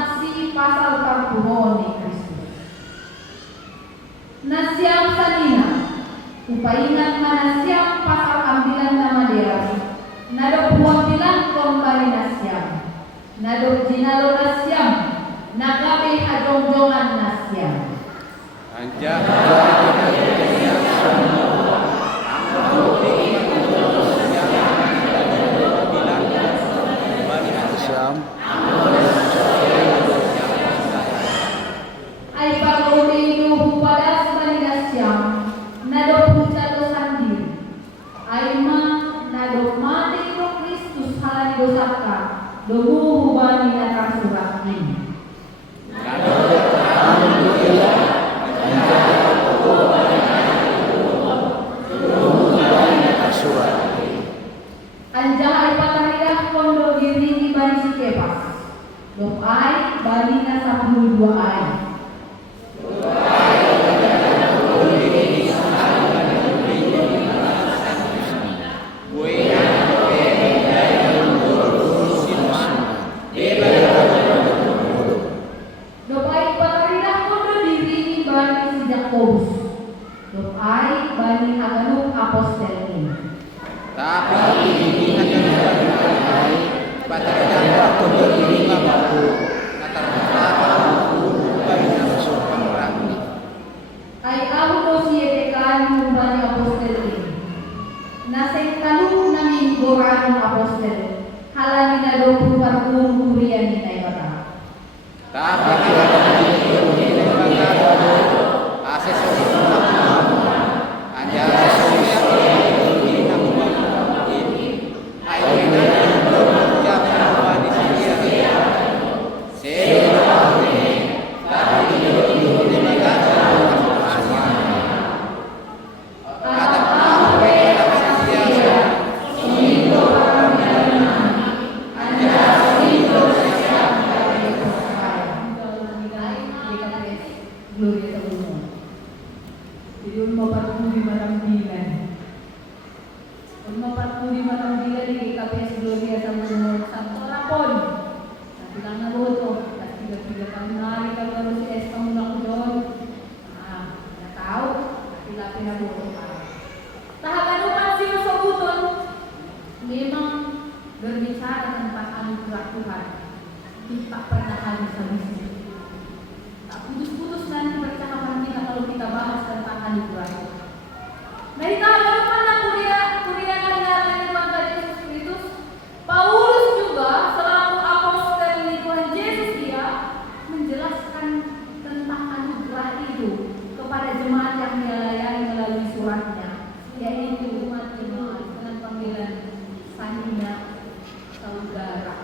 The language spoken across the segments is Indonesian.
saksi pasal perpuhon ni Kristus. Nasiam sanina, upaingat manasiam pasal ambilan nama dia. Nadok buah bilang kembali nasiam. Nadok jinalo nasiam. Nagabe hajong-jongan nasiam. Anjak ay pag-uwi pada sebalik nasiam. Nadok hujan sendiri. Ay ma nadok mati ko Kristus halal dosaka. Domu hubani nakasurat ini. Anjahai pataridah kondo diri di bani si kepas. Dok ai bani na 12 ai. Dok ai pataridah kondo diri di bani si Jakobus. Dok ai bani aganuk apostel ini. tapi ini pataridah kondo diri Bapakku Ay ako do siete kan bani apostel ini. Naseng taluk namin goran apostel. Halani na do parkung kurian ni tay bata. tapi ases memang berbicara tentang anugerah Tuhan. Tak pernah habis-habisnya. Tak putus-putus nanti percakapan kita kalau kita bahas tentang anugerah. Nah, kita lalu mana kuliah dari Tuhan Yesus Kristus. Paulus juga selaku apostel di Tuhan Yesus, dia menjelaskan tentang anugerah itu kepada jemaat yang dia layani melalui suratnya, yaitu umat jemaat dengan panggilan sanina saudara.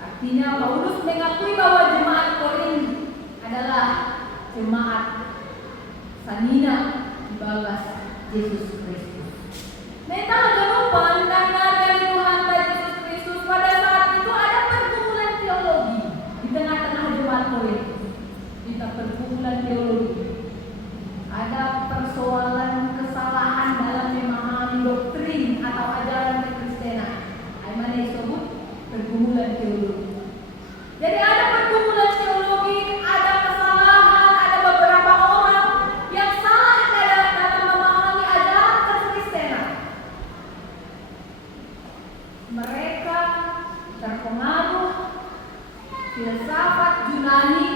Artinya Paulus mengakui bahwa jemaat Korintus adalah jemaat sanina di bagas Yesus Kristus. Mereka lupa dari Tuhan Yesus Kristus. Pada saat itu ada pergumulan teologi di tengah-tengah jemaat Korintus. Kita pergumulan teologi. Ada persoalan kesalahan dalam memahami doktrin atau ajaran kekristenan. Mana disebut pergumulan teologi. Jadi ada pergumulan teologi, ada kesalahan, ada beberapa orang yang salah dalam memahami ajaran kekristenan. Mereka terpengaruh filsafat Yunani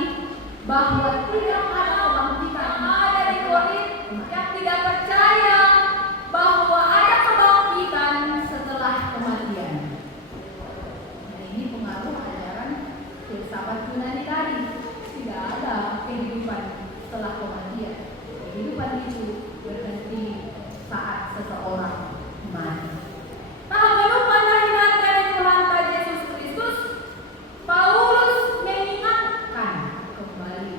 bahwa tidak ada kebangkitan. Ada di Korintus yang tidak percaya bahwa ada kebangkitan setelah kematian. Dan ini pengaruh ajaran filsafat Yunani tadi. Tidak ada kehidupan setelah kematian. Kehidupan itu berhenti saat seseorang mati. Tahap pandangan dari Tuhan Yesus Kristus, Paulus mengingatkan kembali.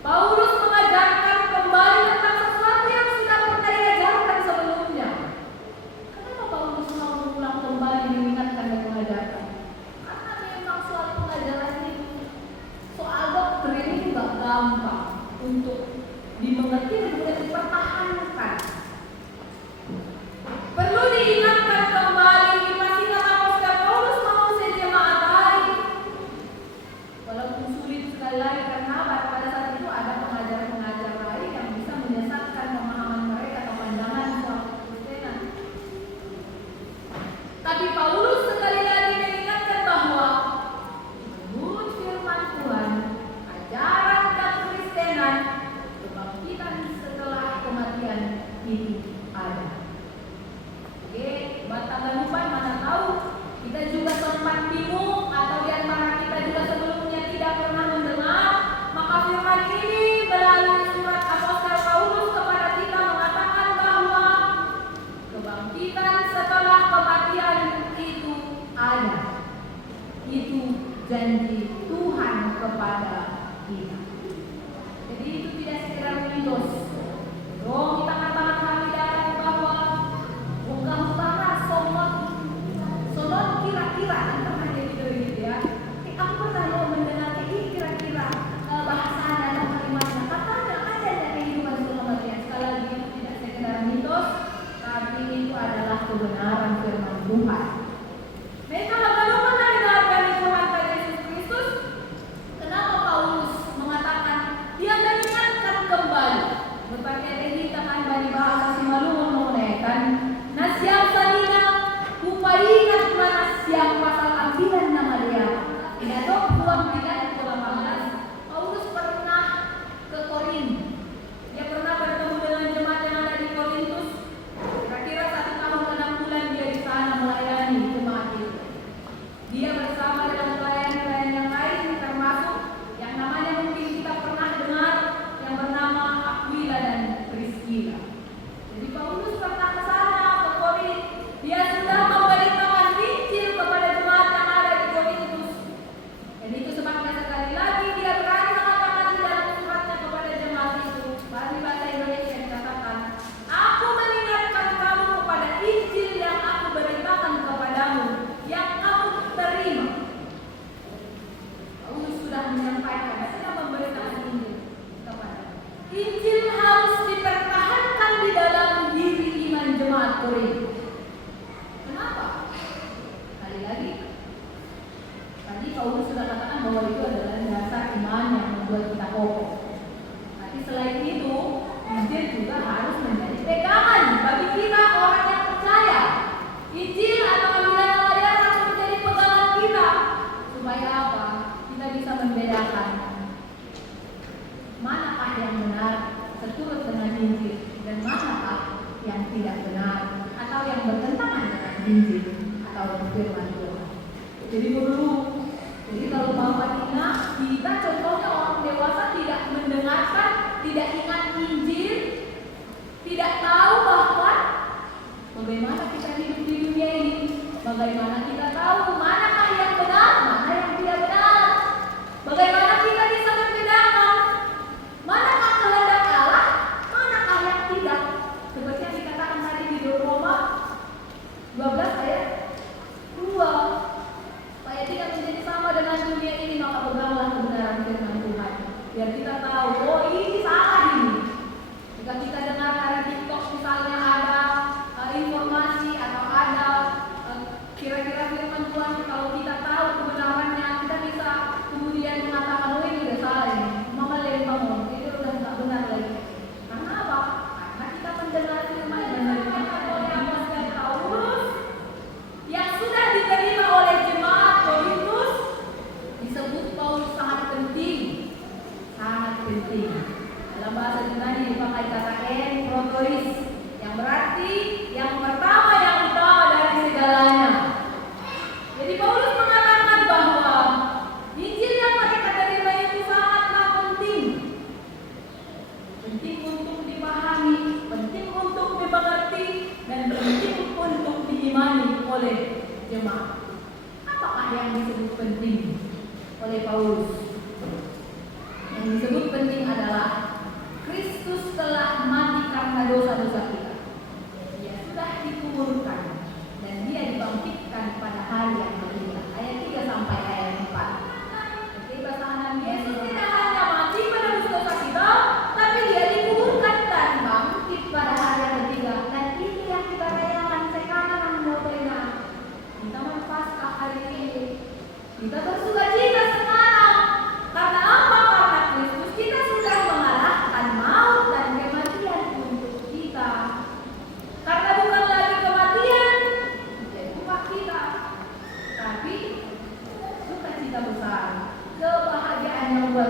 Paulus mengajarkan kembali tentang sesuatu yang sudah pernah diajarkan sebelumnya. Kenapa Paulus mau mengulang kembali mengingatkan dan mengajarkan? Karena memang soal pengajaran itu, soal doktrin itu gak gampang untuk dimengerti dan juga dipertahankan. Perlu diingatkan kembali, masih apakah Paulus mau sejemaat lain? Walaupun sulit Sekali lagi karena pada saat itu ada pengajar-pengajar lain yang bisa menyesatkan pemahaman mereka atau pandangan soal Kristenan. Tapi Paulus sekali lagi mengingatkan bahwa menurut firman Tuhan, ajaran kekristenan, kebangkitan setelah kematian itu ada. Oke, buat tanggapan mana tahu kita juga sempat bingung atau di antara kita juga sebelumnya tidak pernah mendengar, maka firman ini melalui surat Apostol Paulus kepada kita mengatakan bahwa kebangkitan setelah kematian itu ada. Itu janji Tuhan kepada kita. Jadi itu tidak sekedar mitos. Kita katakan kami dalam bahwa bukan sonot kira-kira pernah jadi ya. Aku pernah mendengar ini kira-kira bahasanya atau kalimatnya. Katanya ada kehidupan setelah kematian. Sekali lagi itu tidak sekedar mitos, tapi itu adalah kebenaran firman Tuhan. Mereka bagaimana mendengarkan Tuhan pada Yesus Kristus? Kenapa Paulus mengatakan dia mengingatkan kembali? Berbagai dihitakan bani bahasa si malumon mengenaikan nasiam sanina upaingat mana siang pasal ambilan nama dia. Ini ada buang bilan ke-18. Paulus pernah ke Korintus. Dia pernah bertemu dengan jemaat yang ada di Korintus. Kira-kira 1 tahun 6 bulan dia di sana melayani jemaat itu. Dia bersama dengan pelayan-pelayan yang lain, termasuk yang namanya mungkin kita pernah dengar, yang bernama Aquila dan Priscilla. Jadi Paulus pernah ke sana, ke Korintus. Dia sudah memberitakan Injil kepada jemaat yang ada di Korintus. Dan itu sebabnya sekali lagi dia berani mengatakan di dalam suratnya kepada jemaat itu, bahasa Indonesia dikatakan, aku mengingatkan kamu kepada Injil yang aku beritakan kepadamu, yang kamu terima. Paulus sudah menyampaikan, sudah memberitakan Injil kepada. Injil harus dipertahankan di dalam diri iman jemaat Korintus. Kenapa? Sekali lagi, tadi Paulus sudah katakan bahwa itu adalah dasar iman yang membuat kita kokoh. Tapi selain itu, Injil juga harus menjadi pegangan bagi kita orang yang percaya. Injil atau panggilan Allah harus menjadi pegangan kita. Supaya apa? Kita bisa membedakan manakah yang benar seturut dengan Injil dan manakah yang tidak benar atau yang bertentangan dengan Injil atau firman Tuhan. Jadi kalau Bapak ingat, kita contohnya orang dewasa tidak mendengarkan, tidak ingat Injil, tidak tahu bahwa bagaimana kita hidup di dunia ini, bagaimana kita tahu manakah yang benar, mana yang tidak benar, bagaimana kita bisa membedakan manakah kehendak Allah, manakah yang tidak. Seperti yang dikatakan tadi di Roma 12 ayat 2, supaya tidak menjadi sama dengan dunia ini, maka peganglah kebenaran firman Tuhan, biar kita tahu, oh ini salah ini. Jika kita dengar dari TikTok misalnya ada informasi atau ada kira-kira firman Tuhan, kalau kita tahu kebenarannya, kita bisa kemudian mengatakan, oh ini udah salah ini, mama lempang, ini udah nggak benar lagi. Karena apa? Karena kita mendengar firman dan mendengar oleh Apostol Paulus yang sudah diterima oleh jemaat Korintus, disebut Paulus sangat penting. Dalam bahasa Yunani dipakai kata protois, yang berarti yang pertama, yang utama dari segalanya. Jadi Paulus mengatakan bahwa Injil yang mereka terima itu sangatlah penting. Penting untuk dipahami, penting untuk dimengerti, dan penting untuk diimani oleh jemaat. Apakah yang disebut penting oleh Paulus? Yang disebut penting adalah Kristus telah mati karena dosa-dosa kita. Dia sudah dikubur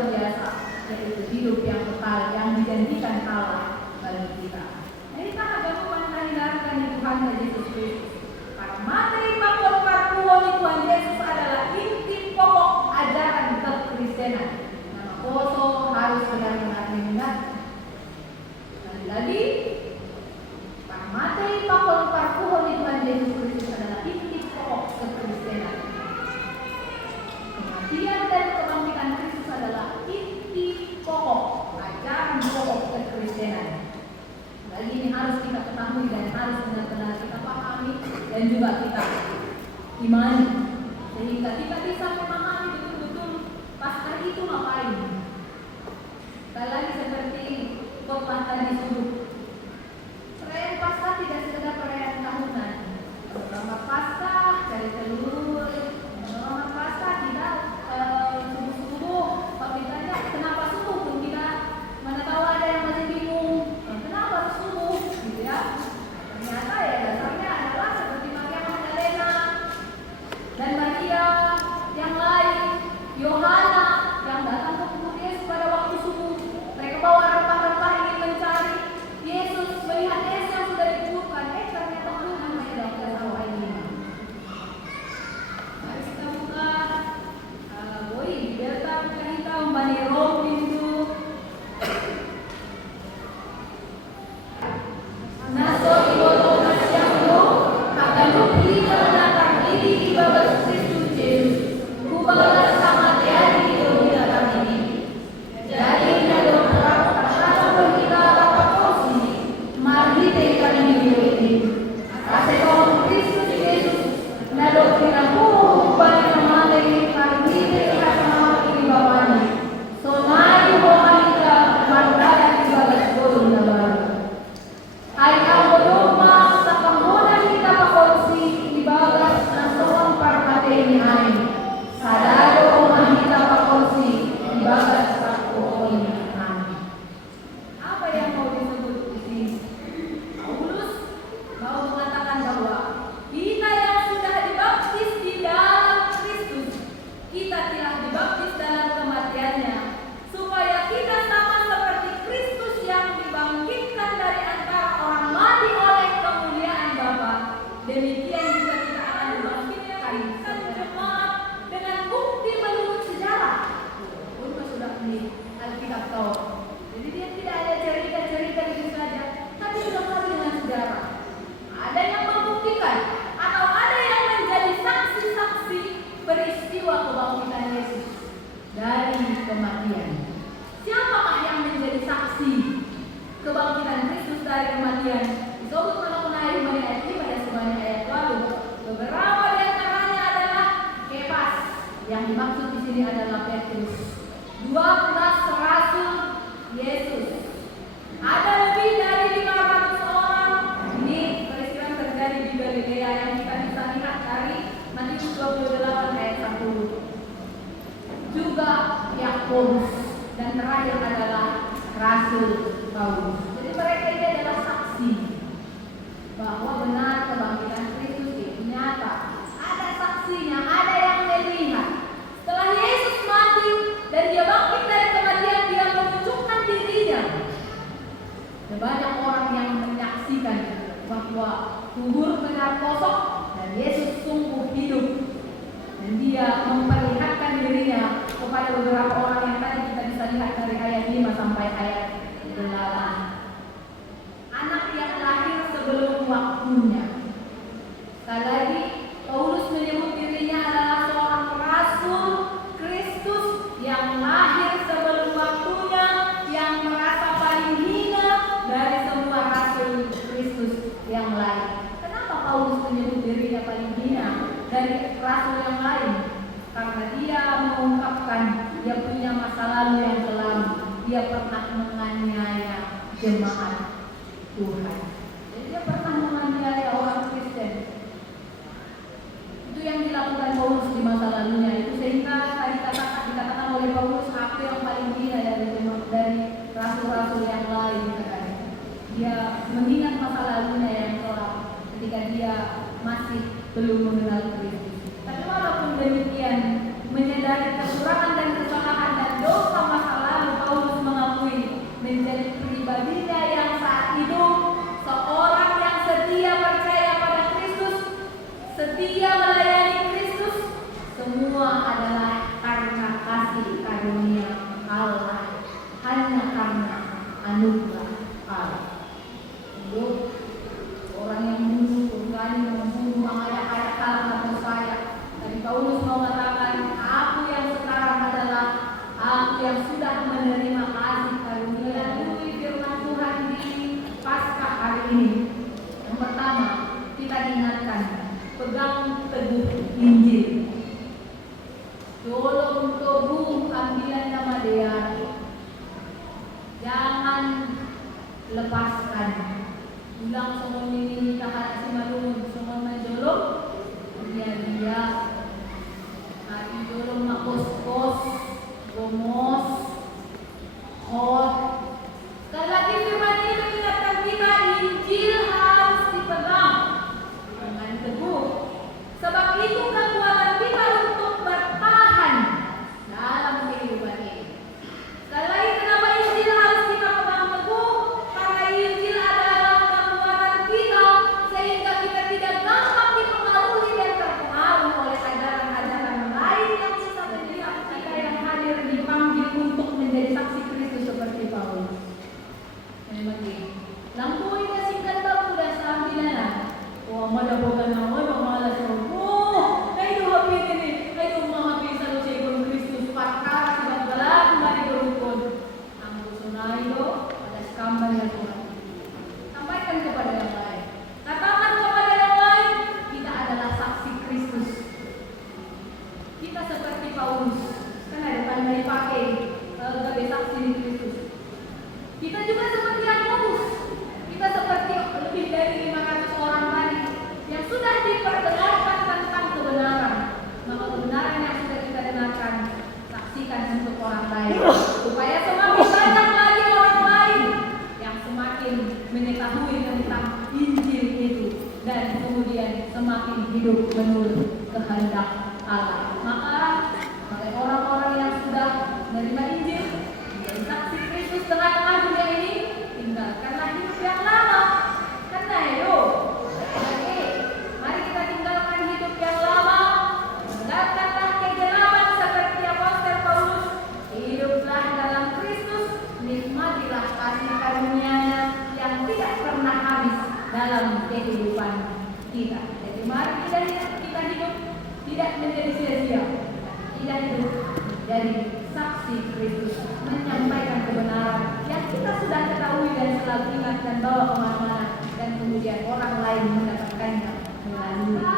luar biasa, yaitu hidup yang kekal yang dijanjikan Allah bagi kita. Jadi tak ada menghindarkan di Tuhan Yesus Kristus. Para materi pakon parkuon Tuhan Yesus adalah inti pokok ajaran kekristenan. Nama koso harus benar-benar diingat. Lagi, para materi pakon parkuon Tuhan Yesus Kristus adalah inti pokok kekristenan. Kematian dan kebangkitan Kristus adalah inti pokok ajaran pokok kekristenan. Lagi ini harus kita ketahui dan harus benar-benar kita pahami dan juga kita imani, sehingga kita bisa memahami betul-betul Paskah itu ngapain. Sekali lagi seperti khotbah tadi suruh, perayaan Paskah tidak sekedar perayaan tahunan. Pertama Paskah dari telur, pertama Paskah tidak subuh-subuh. Kalau ditanya kenapa subuh pun kita mana tahu ada yang masih bingung. Kenapa harus subuh? Gitu ya. Ternyata ya dasarnya adalah seperti Maria Magdalena dan Maria yang lain, Yohana yang datang ke kubur Yesus pada waktu subuh. Mereka bawa rempah-rempah ingin mencari Yesus, melihat Yesus yang sudah dikuburkan. Ternyata belum namanya dokter sampai ini. Mari kita buka boi di Delta bukan hitam Bani Rom pintu. Naso iboto nasyangdo akan bukti menatang diri ibadah Kristus Yesus. Kubalas sama tiari itu datang ini. Jadi nado perang terhadap kita dapat posisi. Mari tekan video ini. Kasih Kristus Yesus. Nado kita pun banyak mengalami kami tekan sama ini bawahnya. Sonai wanita mandala ibadah golongan baru. Ay kaboloma sa panguna kita pakonsi ibagas na soang parmate ni ay. Sadado kita pakonsi ibagas sa kuon ni ay. Apa yang mau disebut di sini? Paulus mau mengatakan bahwa kita yang sudah dibaptis di dalam Kristus, kita telah dibaptis dalam kematiannya, supaya kita sama seperti Kristus yang dibangkitkan dari antara orang mati oleh kemuliaan Bapa. Demikian juga kita akan dibangkitkan jemaat dengan bukti menurut sejarah. Untuk sudah di Alkitab tahu. Jadi dia tidak ada cerita-cerita gitu saja, tapi lengkap dengan sejarah. Ada yang membuktikan atau ada yang menjadi saksi-saksi peristiwa kebangkitan Yesus dari kematian. Siapakah yang menjadi saksi kebangkitan Kristus dari kematian? Disebut mengenai ayat 5 dan sebanyak ayat lalu. Beberapa di antaranya adalah Kefas, yang dimaksud di sini adalah Petrus. 12 rasul Yesus. Ada lebih dari 500 orang. Ini peristiwa yang terjadi di Galilea yang kita bisa lihat dari Matius 28 ayat 10. Juga Yakobus dan terakhir adalah Rasul Paulus. Jadi mereka ini adalah saksi bahwa benar kebangkitan Kristus itu nyata. Ada saksinya, ada yang melihat. Setelah Yesus mati dan dia bangkit dari kematian, dia menunjukkan dirinya. Dan banyak orang yang menyaksikan bahwa kubur benar kosong dan Yesus sungguh hidup. Dan dia memperlihatkan dirinya kepada beberapa orang yang tadi kita bisa lihat dari ayat 5 sampai ayat 8. Anak yang lahir sebelum waktunya. Sekali lagi, Paulus menyebut dirinya adalah seorang rasul Kristus yang lahir sebelum waktunya, yang merasa paling hina dari semua rasul Kristus yang lain. Kenapa Paulus menyebut dirinya paling hina dari rasul yang lain? Karena dia mengungkapkan dia punya masa lalu yang kelam. Dia pernah menganiaya jemaat Tuhan. Jadi dia pernah menganiaya orang Kristen. Itu yang dilakukan Paulus di masa lalunya. Itu sehingga dikatakan oleh Paulus, aku yang paling hina dari rasul-rasul yang lain. Dia mengingat masa lalunya yang kelam ketika dia masih belum mengenal Kristus. Tapi walaupun demikian, menyadari kekurangan dan kesalahan dan dosa yang sudah menerima kasih karunia melalui firman Tuhan di Paskah hari ini. Yang pertama, kita diingatkan pegang teguh Injil. Tolong tobu panggilan nama Dia. Jangan lepaskan. Ulang semua ini tahan si malun semua menjolong. Dia hati jolong makos-kos, gomos, hot. Sekali lagi firman ini mengingatkan kita Injil harus dipegang dengan teguh. Sebab itu kekuatan kita untuk bertahan dalam kehidupan ini. Sekali lagi kenapa Injil harus kita pegang teguh? Karena Injil adalah kekuatan kita sehingga kita tidak gampang dipengaruhi dan terpengaruh oleh ajaran-ajaran lain yang bisa menjadi kita yang hadir dipanggil untuk menjadi saksi Kristus seperti Paulus. Memang lampu ini singkat baru sudah sambilan. Oh, mana bukan nama malas oh, itu happy ini, itu mau happy selalu sebelum Kristus pakar sebab berat mari berukun. Ambo sunai lo ada skamban ya Tuhan. Sampaikan kepada yang lain. Katakan kepada yang lain, kita adalah saksi Kristus. Kita seperti Paulus, kan ada tanda dipakai sebagai saksi Kristus. Kita juga seperti Yakobus. Kita seperti lebih dari 500 orang tadi yang sudah diperdengarkan tentang kebenaran. Maka kebenaran yang sudah kita dengarkan, saksikan untuk orang lain. Supaya semakin banyak lagi orang lain yang semakin mengetahui tentang Injil itu. Dan kemudian semakin hidup menurut kehendak Allah. Maka oleh orang-orang yang sudah menerima Injil, menjadi saksi Kristus tengah-tengah dunia ini, tinggalkanlah hidup yang lama. Karena mari kita tinggalkan hidup yang lama, tinggalkanlah kegelapan seperti apostol Paulus, hiduplah dalam Kristus, nikmatilah kasih karunia-Nya yang tidak pernah habis dalam kehidupan kita. Jadi mari kita hidup tidak menjadi sia-sia, tidak hidup jadi saksi Kristus, menyampaikan kebenaran yang kita sudah ketahui dan selalu ingat dan bawa kemana-mana, dan kemudian orang lain mendapatkannya melalui kita.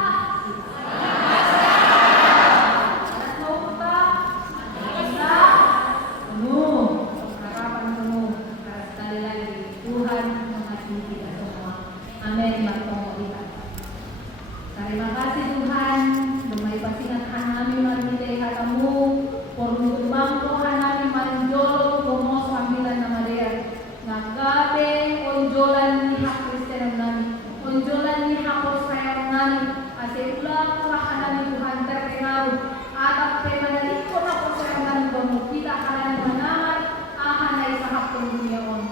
Mau kita penuh harapan penuh. Sekali lagi Tuhan mengasihi kita semua. Amin. Terima kasih Tuhan. Dumay pasingathan namin magbigay hatamu. Pornutubang Tuhan namin manjolo kumos pambilan na Maria. Nagabe onjolan ni hak Kristen namin. Onjolan ni hak sayang namin. Asipula Tuhan namin Tuhan terkenal. Atap pe manaliko na po sayang namin kamu. Kita kalan manaman. Ahan ay sahap ng dunia on.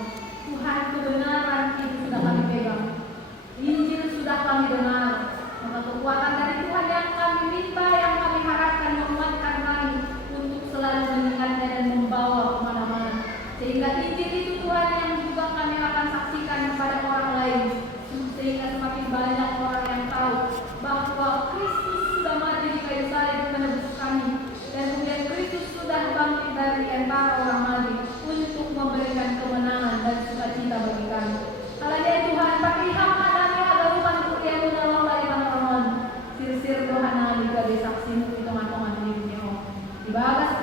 Tuhan kebenaran itu sudah kami pegang. Injil sudah kami dengar. Maka kekuatan dari Tuhan yang kami minta, yang kami harapkan menguatkan kami untuk selalu mengingatnya dan membawa kemana-mana. Sehingga Injil itu Tuhan yang juga kami akan saksikan kepada orang lain. Sehingga semakin banyak orang yang tahu bahwa Kristus sudah mati di kayu salib menebus kami. Dan kemudian Kristus sudah bangkit dari antara orang mati untuk memberikan kemenangan dan sukacita bagi kami. Haleluya Tuhan, pakiham adami agarupan kuriamu na Allah ibang sir Tuhan na ligabi saksimu itong atong hidupnya. Ibagas